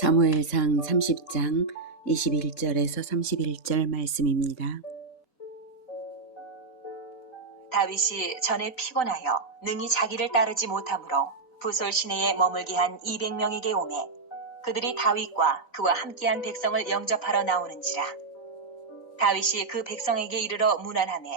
사무엘상 30장 21절에서 31절 말씀입니다. 다윗이 전에 피곤하여 능히 자기를 따르지 못하므로 부솔 시내에 머물게 한 200명에게 오매 그들이 다윗과 그와 함께한 백성을 영접하러 나오는지라. 다윗이 그 백성에게 이르러 문안하매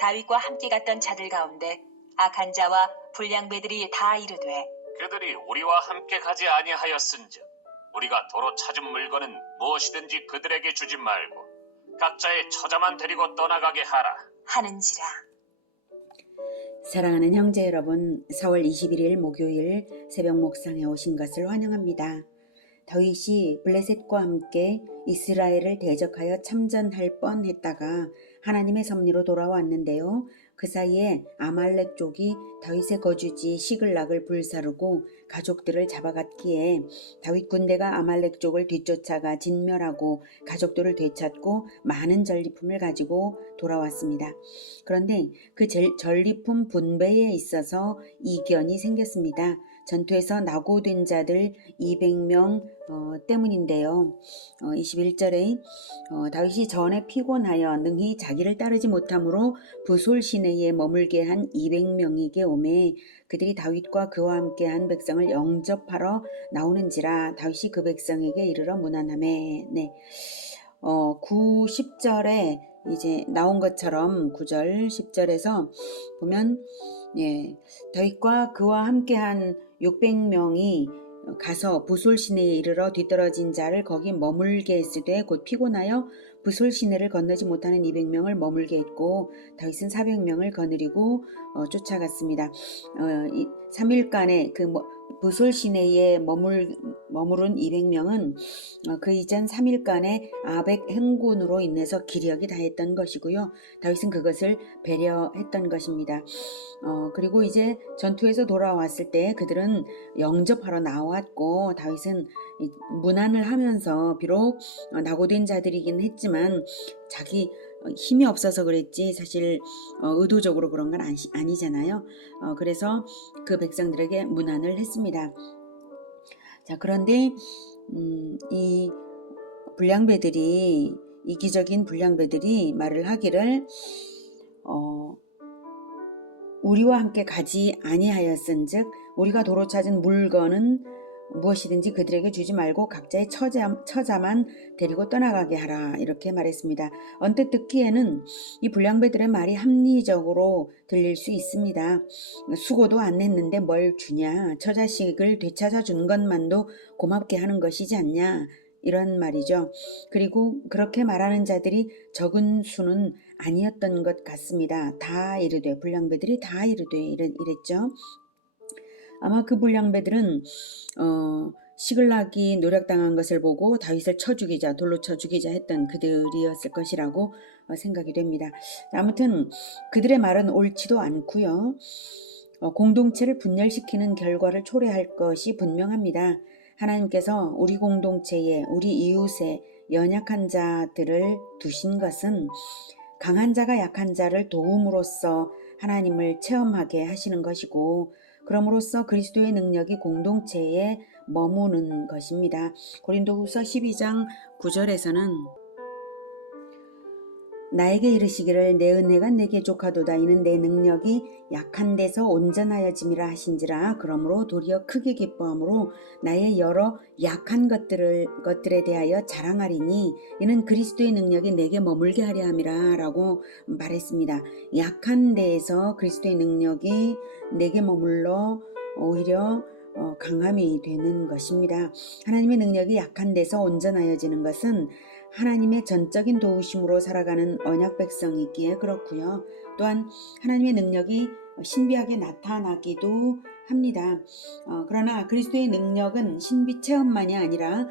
다윗과 함께 갔던 자들 가운데 악한 자와 불량배들이 다 이르되 그들이 우리와 함께 가지 아니하였은즉 우리가 도로 찾은 물건은 무엇이든지 그들에게 주지 말고 각자의 처자만 데리고 떠나가게 하라 하는지라. 사랑하는 형제 여러분, 4월 21일 목요일 새벽 목상에 오신 것을 환영합니다. 다윗이 블레셋과 함께 이스라엘을 대적하여 참전할 뻔했다가 하나님의 섭리로 돌아왔는데요. 그 사이에 아말렉 족이 다윗의 거주지 시글락을 불사르고 가족들을 잡아갔기에 다윗 군대가 아말렉 족을 뒤쫓아가 진멸하고 가족들을 되찾고 많은 전리품을 가지고 돌아왔습니다. 그런데 그 전리품 분배에 있어서 이견이 생겼습니다. 전투에서 낙오된 자들 200명 때문인데요. 21절에 다윗이 전에 피곤하여 능히 자기를 따르지 못하므로 부솔 시내에 머물게 한 200명에게 오매 그들이 다윗과 그와 함께한 백성을 영접하러 나오는지라. 다윗이 그 백성에게 이르러 문안하매 9, 10절에 이제 나온 것처럼 9절, 10절에서 보면 다윗과 그와 함께한 600명이 가서 부솔 시내에 이르러 뒤떨어진 자를 거기 머물게 했으되 곧 피곤하여 부솔 시내를 건너지 못하는 200명을 머물게 했고 다윗은 400명을 거느리고 쫓아갔습니다. 3일간의 그 부솔 시내에 머무른 200명은 그 이전 3일간의 아벡 행군으로 인해서 기력이 다했던 것이고요. 다윗은 그것을 배려했던 것입니다. 그리고 이제 전투에서 돌아왔을 때 그들은 영접하러 나왔고 다윗은 문안을 하면서 비록 낙오된 자들이긴 했지만 자기 힘이 없어서 그랬지 사실 의도적으로 그런 건 아니잖아요. 그래서 그 백성들에게 문안을 했습니다. 자, 그런데 이 불량배들이 이기적인 불량배들이 말을 하기를 우리와 함께 가지 아니하였은즉 우리가 도로 찾은 물건은 무엇이든지 그들에게 주지 말고 각자의 처자만 데리고 떠나가게 하라 이렇게 말했습니다. 언뜻 듣기에는 이 불량배들의 말이 합리적으로 들릴 수 있습니다. 수고도 안 냈는데 뭘 주냐, 처자식을 되찾아 준 것만도 고맙게 하는 것이지 않냐 이런 말이죠. 그리고 그렇게 말하는 자들이 적은 수는 아니었던 것 같습니다. 다 이르되, 불량배들이 다 이르되 이랬죠. 아마 그 불량배들은 시글락이 노략당한 것을 보고 다윗을 돌로 쳐 죽이자 했던 그들이었을 것이라고 생각이 됩니다. 아무튼 그들의 말은 옳지도 않고요. 공동체를 분열시키는 결과를 초래할 것이 분명합니다. 하나님께서 우리 공동체에 우리 이웃에 연약한 자들을 두신 것은 강한 자가 약한 자를 도움으로써 하나님을 체험하게 하시는 것이고 그럼으로써 그리스도의 능력이 공동체에 머무는 것입니다. 고린도후서 12장 9절에서는 나에게 이르시기를 내 은혜가 내게 족하도다 이는 내 능력이 약한 데서 온전하여짐이라 하신지라. 그러므로 도리어 크게 기뻐함으로 나의 여러 약한 것들에 대하여 자랑하리니 이는 그리스도의 능력이 내게 머물게 하려 함이라 라고 말했습니다. 약한 데에서 그리스도의 능력이 내게 머물러 오히려 강함이 되는 것입니다. 하나님의 능력이 약한 데서 온전하여지는 것은 하나님의 전적인 도우심으로 살아가는 언약 백성이기에 그렇고요. 또한 하나님의 능력이 신비하게 나타나기도 합니다. 그러나 그리스도의 능력은 신비 체험만이 아니라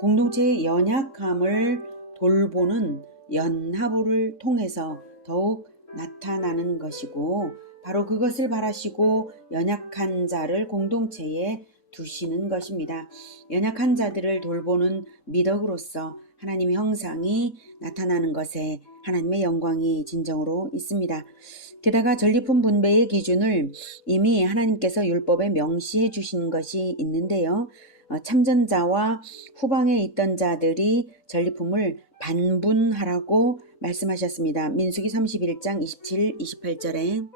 공동체의 연약함을 돌보는 연합을 통해서 더욱 나타나는 것이고 바로 그것을 바라시고 연약한 자를 공동체에 두시는 것입니다. 연약한 자들을 돌보는 미덕으로서 하나님의 형상이 나타나는 것에 하나님의 영광이 진정으로 있습니다. 게다가 전리품 분배의 기준을 이미 하나님께서 율법에 명시해 주신 것이 있는데요. 참전자와 후방에 있던 자들이 전리품을 반분하라고 말씀하셨습니다. 민수기 31장 27, 28절에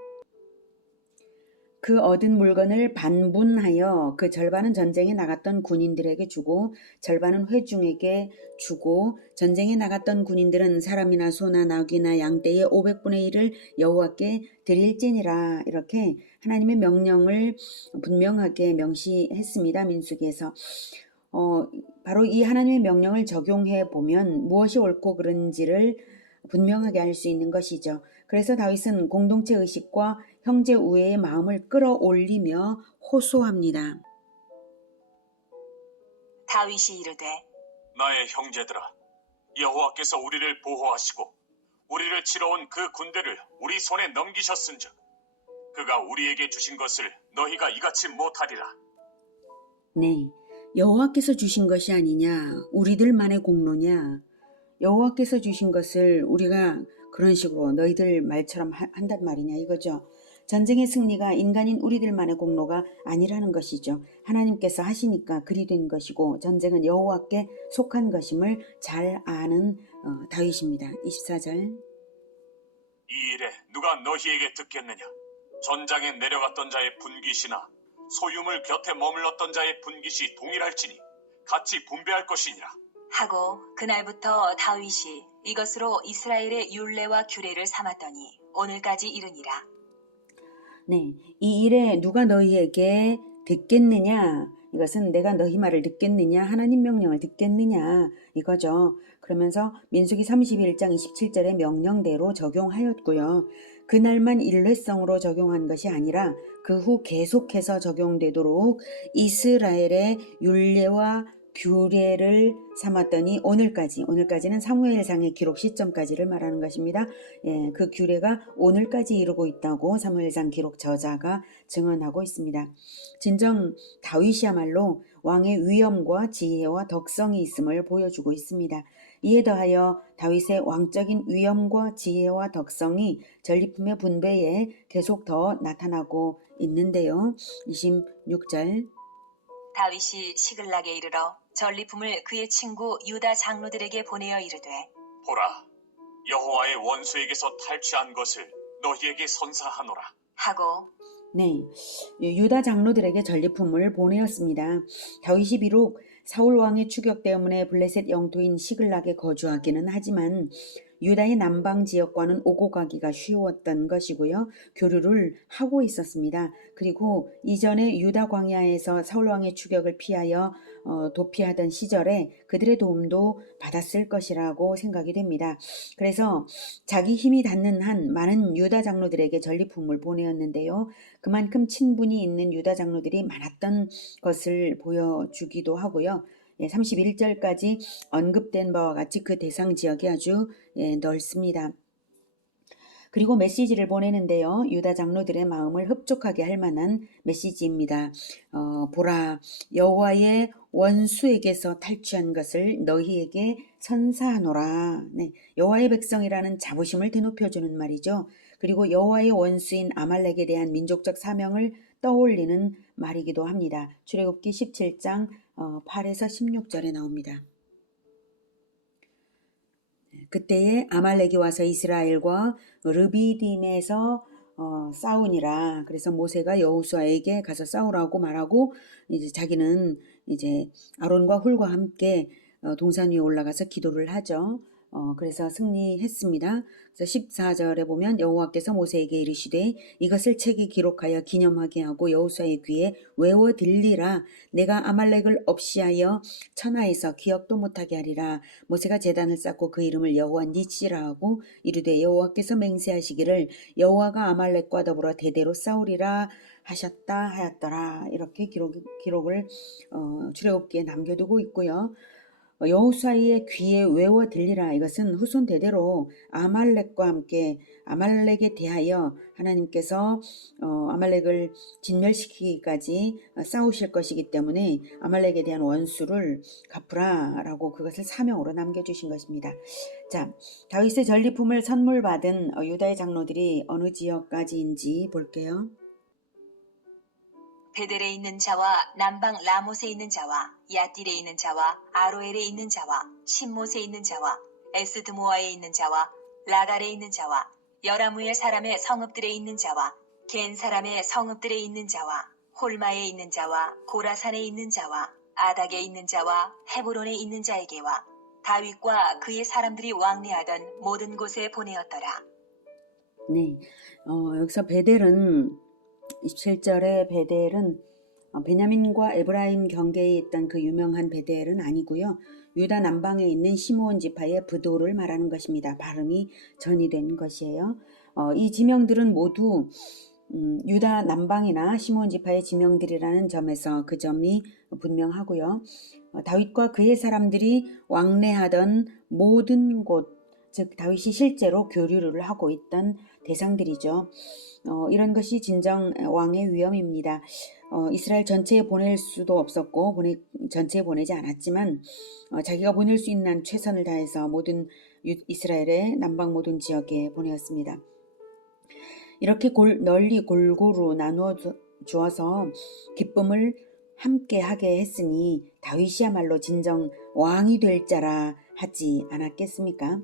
그 얻은 물건을 반분하여 그 절반은 전쟁에 나갔던 군인들에게 주고 절반은 회중에게 주고 전쟁에 나갔던 군인들은 사람이나 소나 나귀나 양떼의 500분의 1을 여호와께 드릴지니라. 이렇게 하나님의 명령을 분명하게 명시했습니다. 민수기에서. 바로 이 하나님의 명령을 적용해 보면 무엇이 옳고 그른지를 분명하게 알 수 있는 것이죠. 그래서 다윗은 공동체 의식과 형제 우애의 마음을 끌어올리며 호소합니다. 다윗이 이르되 나의 형제들아, 여호와께서 우리를 보호하시고 우리를 치러 온 그 군대를 우리 손에 넘기셨은즉 그가 우리에게 주신 것을 너희가 이같이 못하리라. 네, 여호와께서 주신 것이 아니냐, 우리들만의 공로냐. 여호와께서 주신 것을 우리가 그런 식으로 너희들 말처럼 한단 말이냐 이거죠. 전쟁의 승리가 인간인 우리들만의 공로가 아니라는 것이죠. 하나님께서 하시니까 그리 된 것이고 전쟁은 여호와께 속한 것임을 잘 아는 다윗입니다. 24절 이 일에 누가 너희에게 듣겠느냐? 전장에 내려갔던 자의 분깃이나 소유물 곁에 머물렀던 자의 분깃이 동일할지니 같이 분배할 것이니라. 하고 그날부터 다윗이 이것으로 이스라엘의 율례와 규례를 삼았더니 오늘까지 이르니라. 네, 이 일에 누가 너희에게 듣겠느냐? 이것은 내가 너희 말을 듣겠느냐? 하나님 명령을 듣겠느냐? 이거죠. 그러면서 민수기 31장 27절의 명령대로 적용하였고요. 그날만 일회성으로 적용한 것이 아니라 그 후 계속해서 적용되도록 이스라엘의 율례와 규례를 삼았더니 오늘까지는 사무엘상의 기록 시점까지를 말하는 것입니다. 예, 그 규례가 오늘까지 이루고 있다고 사무엘상 기록 저자가 증언하고 있습니다. 진정 다윗이야말로 왕의 위엄과 지혜와 덕성이 있음을 보여주고 있습니다. 이에 더하여 다윗의 왕적인 위엄과 지혜와 덕성이 전리품의 분배에 계속 더 나타나고 있는데요. 26절 다윗이 시글락에 이르러 전리품을 그의 친구 유다 장로들에게 보내어 이르되 보라, 여호와의 원수에게서 탈취한 것을 너희에게 선사하노라. 하고 네, 유다 장로들에게 전리품을 보내었습니다. 다윗이 비록 사울 왕의 추격 때문에 블레셋 영토인 시글락에 거주하기는 하지만 유다의 남방 지역과는 오고 가기가 쉬웠던 것이고요. 교류를 하고 있었습니다. 그리고 이전에 유다 광야에서 사울 왕의 추격을 피하여 도피하던 시절에 그들의 도움도 받았을 것이라고 생각이 됩니다. 그래서 자기 힘이 닿는 한 많은 유다 장로들에게 전리품을 보내었는데요. 그만큼 친분이 있는 유다 장로들이 많았던 것을 보여주기도 하고요. 31절까지 언급된 바와 같이 그 대상 지역이 아주 넓습니다. 그리고 메시지를 보내는데요. 유다 장로들의 마음을 흡족하게 할 만한 메시지입니다. 보라, 여호와의 원수에게서 탈취한 것을 너희에게 선사하노라. 네, 여호와의 백성이라는 자부심을 드높여주는 말이죠. 그리고 여호와의 원수인 아말렉에 대한 민족적 사명을 떠올리는 말이기도 합니다. 출애굽기 17장 8에서 16절에 나옵니다. 그때에 아말렉이 와서 이스라엘과 르비딤에서 싸우니라. 그래서 모세가 여호수아에게 가서 싸우라고 말하고 이제 자기는 이제 아론과 훌과 함께 동산 위에 올라가서 기도를 하죠. 그래서 승리했습니다. 그래서 14절에 보면 여호와께서 모세에게 이르시되 이것을 책에 기록하여 기념하게 하고 여호수아의 귀에 외워 들리라. 내가 아말렉을 없이하여 천하에서 기억도 못하게 하리라. 모세가 제단을 쌓고 그 이름을 여호와 니시라 하고 이르되 여호와께서 맹세하시기를 여호와가 아말렉과 더불어 대대로 싸우리라 하였더라. 이렇게 기록을 출애굽기에 남겨두고 있고요. 여호수아의 귀에 외워 들리라. 이것은 후손 대대로 아말렉과 함께 아말렉에 대하여 하나님께서 아말렉을 진멸시키기까지 싸우실 것이기 때문에 아말렉에 대한 원수를 갚으라라고 그것을 사명으로 남겨주신 것입니다. 자, 다윗의 전리품을 선물 받은 유다의 장로들이 어느 지역까지인지 볼게요. 베델에 있는 자와 남방 라못에 있는 자와 야딜에 있는 자와 아로엘에 있는 자와 신못에 있는 자와 에스드모아에 있는 자와 라갈에 있는 자와 여라무엘 사람의 성읍들에 있는 자와 겐 사람의 성읍들에 있는 자와 홀마에 있는 자와 고라산에 있는 자와 아닥에 있는 자와 헤브론에 있는 자에게와 다윗과 그의 사람들이 왕래하던 모든 곳에 보내었더라. 네, 여기서 베델은 27절에 베델은 베냐민과 에브라임 경계에 있던 그 유명한 베델은 아니고요. 유다 남방에 있는 시므온 지파의 브도를 말하는 것입니다. 발음이 전이된 것이에요. 이 지명들은 모두 유다 남방이나 시므온 지파의 지명들이라는 점에서 그 점이 분명하고요. 다윗과 그의 사람들이 왕래하던 모든 곳, 즉 다윗이 실제로 교류를 하고 있던 대상들이죠. 이런 것이 진정 왕의 위엄입니다. 이스라엘 전체에 보낼 수도 없었고 전체에 보내지 않았지만 자기가 보낼 수 있는 한 최선을 다해서 모든 이스라엘의 남방 모든 지역에 보내었습니다. 이렇게 널리 골고루 나누어 주어서 기쁨을 함께 하게 했으니 다윗이야말로 진정 왕이 될 자라 하지 않았겠습니까?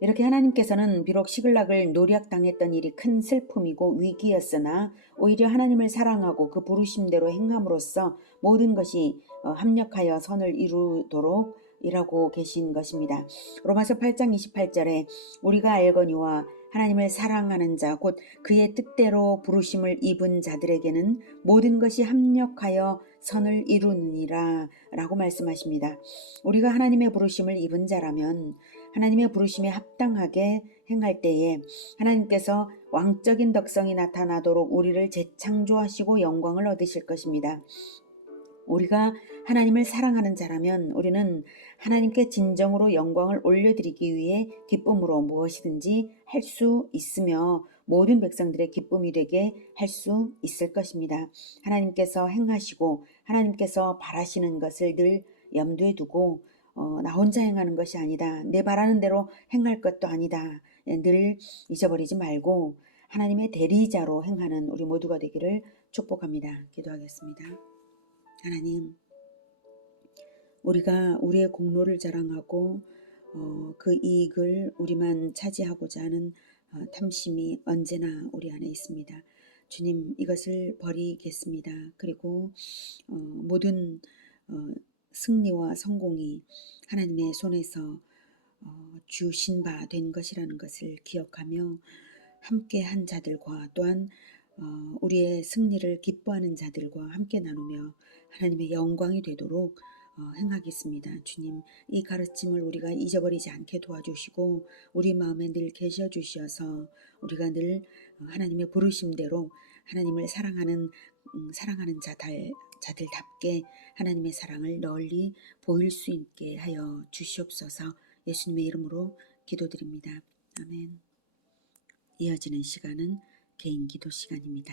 이렇게 하나님께서는 비록 시글락을 노략당했던 일이 큰 슬픔이고 위기였으나 오히려 하나님을 사랑하고 그 부르심대로 행함으로써 모든 것이 합력하여 선을 이루도록 일하고 계신 것입니다. 로마서 8장 28절에 우리가 알거니와 하나님을 사랑하는 자 곧 그의 뜻대로 부르심을 입은 자들에게는 모든 것이 합력하여 선을 이루느니라 라고 말씀하십니다. 우리가 하나님의 부르심을 입은 자라면 하나님의 부르심에 합당하게 행할 때에 하나님께서 왕적인 덕성이 나타나도록 우리를 재창조하시고 영광을 얻으실 것입니다. 우리가 하나님을 사랑하는 자라면 우리는 하나님께 진정으로 영광을 올려드리기 위해 기쁨으로 무엇이든지 할 수 있으며 모든 백성들의 기쁨이 되게 할 수 있을 것입니다. 하나님께서 행하시고 하나님께서 바라시는 것을 늘 염두에 두고 나 혼자 행하는 것이 아니다. 내 바라는 대로 행할 것도 아니다. 늘 잊어버리지 말고 하나님의 대리자로 행하는 우리 모두가 되기를 축복합니다. 기도하겠습니다. 하나님, 우리가 우리의 공로를 자랑하고 그 이익을 우리만 차지하고자 하는 탐심이 언제나 우리 안에 있습니다. 주님, 이것을 버리겠습니다. 그리고 모든 승리와 성공이 하나님의 손에서 주신 바 된 것이라는 것을 기억하며 함께 한 자들과 또한 우리의 승리를 기뻐하는 자들과 함께 나누며 하나님의 영광이 되도록 행하겠습니다. 주님, 이 가르침을 우리가 잊어버리지 않게 도와주시고 우리 마음에 늘 계셔 주셔서 우리가 늘 하나님의 부르심대로 하나님을 사랑하는 자들답게 하나님의 사랑을 널리 보일 수 있게 하여 주시옵소서. 예수님의 이름으로 기도드립니다. 아멘. 이어지는 시간은 개인 기도 시간입니다.